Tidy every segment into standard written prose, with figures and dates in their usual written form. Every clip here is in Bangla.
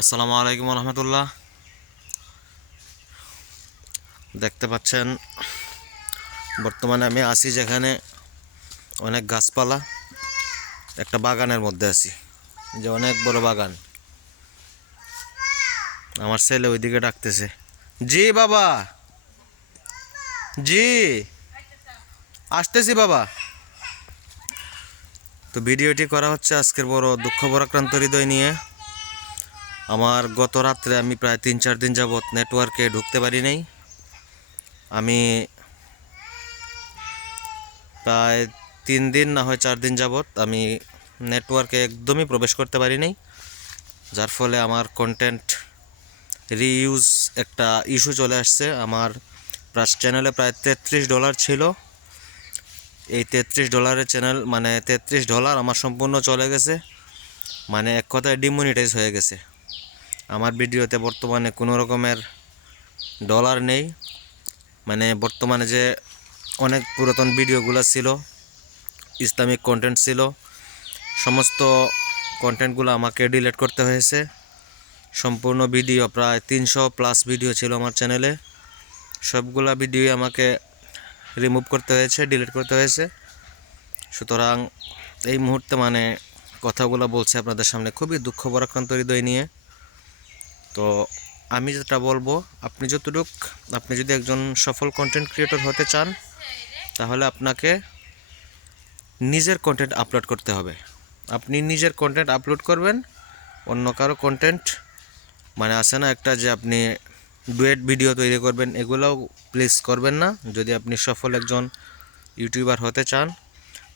আসসালামু আলাইকুম রহমতুল্লাহ। দেখতে পাচ্ছেন বর্তমানে আমি আছি যেখানে অনেক গাছপালা, একটা বাগানের মধ্যে আছি, যে অনেক বড় বাগান। আমার ছেলে ওইদিকে ডাকতেছে, জি বাবা, জি আসতেছি বাবা। তো ভিডিওটি করা হচ্ছে আজকের বড় দুঃখ ভারাক্রান্ত হৃদয় নিয়ে। আমার গত রাত্রে আমি প্রায় 3-4 দিন যাবৎ নেটওয়ার্কে ঢুকতে পারি নাই। আমি প্রায় 3 দিন না হয় 4 দিন যাবৎ আমি নেটওয়ার্কে একদমই প্রবেশ করতে পারি নাই, যার ফলে আমার কন্টেন্ট রিইউজ একটা ইস্যু চলে আসছে। আমার চ্যানেলে প্রায় $33 ছিল। এই $33 চ্যানেল মানে $33 আমার সম্পূর্ণ চলে গেছে, মানে এক কথায় ডিমনিটাইজ হয়ে গেছে। আমার ভিডিওতে বর্তমানে কোনো রকমের ডলার নেই। মানে বর্তমানে যে অনেক পুরাতন ভিডিওগুলো ছিল, ইসলামিক কন্টেন্ট ছিল, সমস্ত কন্টেন্টগুলো আমাকে ডিলিট করতে হয়েছে। সম্পূর্ণ ভিডিও প্রায় 300+ ভিডিও ছিল আমার চ্যানেলে, সবগুলা ভিডিও আমাকে রিমুভ করতে হয়েছে, ডিলিট করতে হয়েছে। সুতরাং এই মুহূর্তে মানে কথাগুলো বলছি আপনাদের সামনে খুবই দুঃখ ভারাক্রান্ত হৃদয় নিয়ে। তো আমি যেটা বলবো, আপনি যদি একজন সফল কন্টেন্ট ক্রিয়েটর হতে চান, তাহলে আপনাকে নিজের কন্টেন্ট আপলোড করতে হবে। আপনি নিজের কন্টেন্ট আপলোড করবেন, অন্য কারো কন্টেন্ট মানে আসে না একটা যে আপনি ডুয়েট ভিডিও তৈরি করবেন, এগুলোও প্লিজ করবেন না। যদি আপনি সফল একজন ইউটিউবার হতে চান,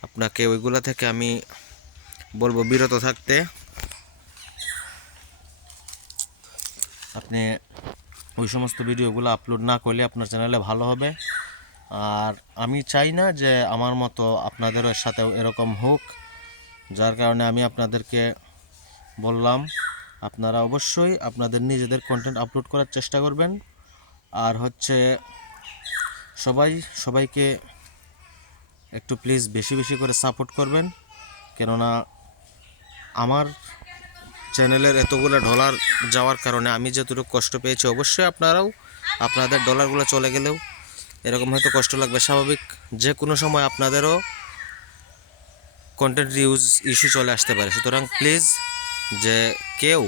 আপনাকে ওইগুলো থেকে আমি বলবো বিরত থাকতে। আপনি ওই সমস্ত ভিডিওগুলো আপলোড না করলে আপনার চ্যানেলে ভালো হবে। আর আমি চাই না যে আমার মতো আপনাদেরও সাথেও এরকম হোক, যার কারণে আমি আপনাদেরকে বললাম আপনারা অবশ্যই আপনাদের নিজেদের কন্টেন্ট আপলোড করার চেষ্টা করবেন। আর হচ্ছে সবাইকে একটু প্লিজ বেশি বেশি করে সাপোর্ট করবেন, কেননা আমার চ্যানেলের এতগুলো ডলার যাওয়ার কারণে আমি যতটুকু কষ্ট পেয়েছি, অবশ্যই আপনারাও আপনাদের ডলারগুলো চলে গেলেও এরকম হয়তো কষ্ট লাগবে, স্বাভাবিক। যে কোনো সময় আপনাদেরও কন্টেন্ট রিউজ ইস্যু চলে আসতে পারে। সুতরাং প্লিজ যে কেউ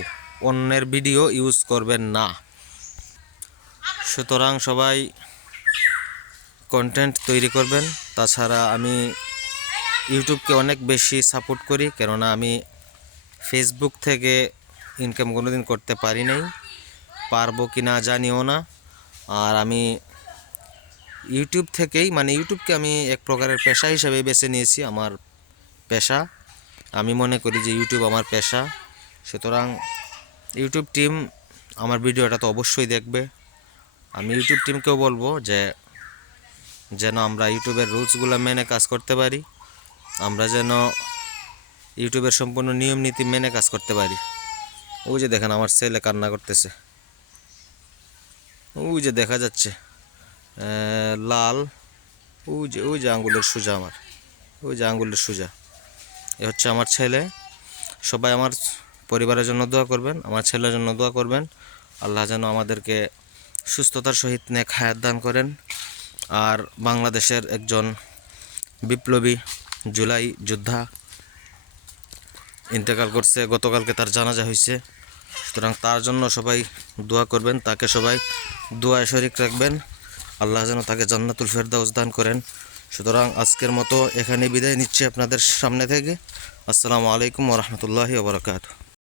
অন্যের ভিডিও ইউজ করবেন না। সুতরাং সবাই কন্টেন্ট তৈরি করবেন। তাছাড়া আমি ইউটিউবকে অনেক বেশি সাপোর্ট করি, কেননা আমি ফেসবুক থেকে ইনকাম কোনোদিন করতে পারি নাই, পারবো কি না জানিও না। আর আমি ইউটিউব থেকেই মানে ইউটিউবকে আমি এক প্রকারের পেশা হিসেবে বেছে নিয়েছি, আমার পেশা। আমি মনে করি যে ইউটিউব আমার পেশা। সুতরাং ইউটিউব টিম আমার ভিডিওটা তো অবশ্যই দেখবে। আমি ইউটিউব টিমকেও বলবো যে যেন আমরা ইউটিউবের রুলসগুলো মেনে কাজ করতে পারি, আমরা যেন ইউটিউবের সম্পূর্ণ নিয়ম নীতি মেনে কাজ করতে পারি। ওই যে দেখেন আমার ছেলে কান্না করতেছে, ওই যে দেখা যাচ্ছে লাল, ওই যে আঙ্গুলের সোজা, আমার ওই যে আঙ্গুলের সোজা, এ হচ্ছে আমার ছেলে। সবাই আমার পরিবারের জন্য দোয়া করবেন, আমার ছেলের জন্য দোয়া করবেন। আল্লাহ যেন আমাদেরকে সুস্থতার সহিত নেক হায়াত দান করেন। আর বাংলাদেশের একজন বিপ্লবী জুলাই যোদ্ধা ইন্তেকাল করছে, গতকালকে তার জানাজা হয়েছে। সুতরাং তার জন্য সবাই দোয়া করবেন, তাকে সবাই দোয়ায় শরীক রাখবেন। আল্লাহ যেন তাকে জান্নাতুল ফেরদাউস দান করেন। সুতরাং আজকের মতো এখানে বিদায় নিচ্ছি আপনাদের সামনে থেকে। আসসালামু আলাইকুম ওয়া রাহমাতুল্লাহি ওয়া বারাকাতুহু।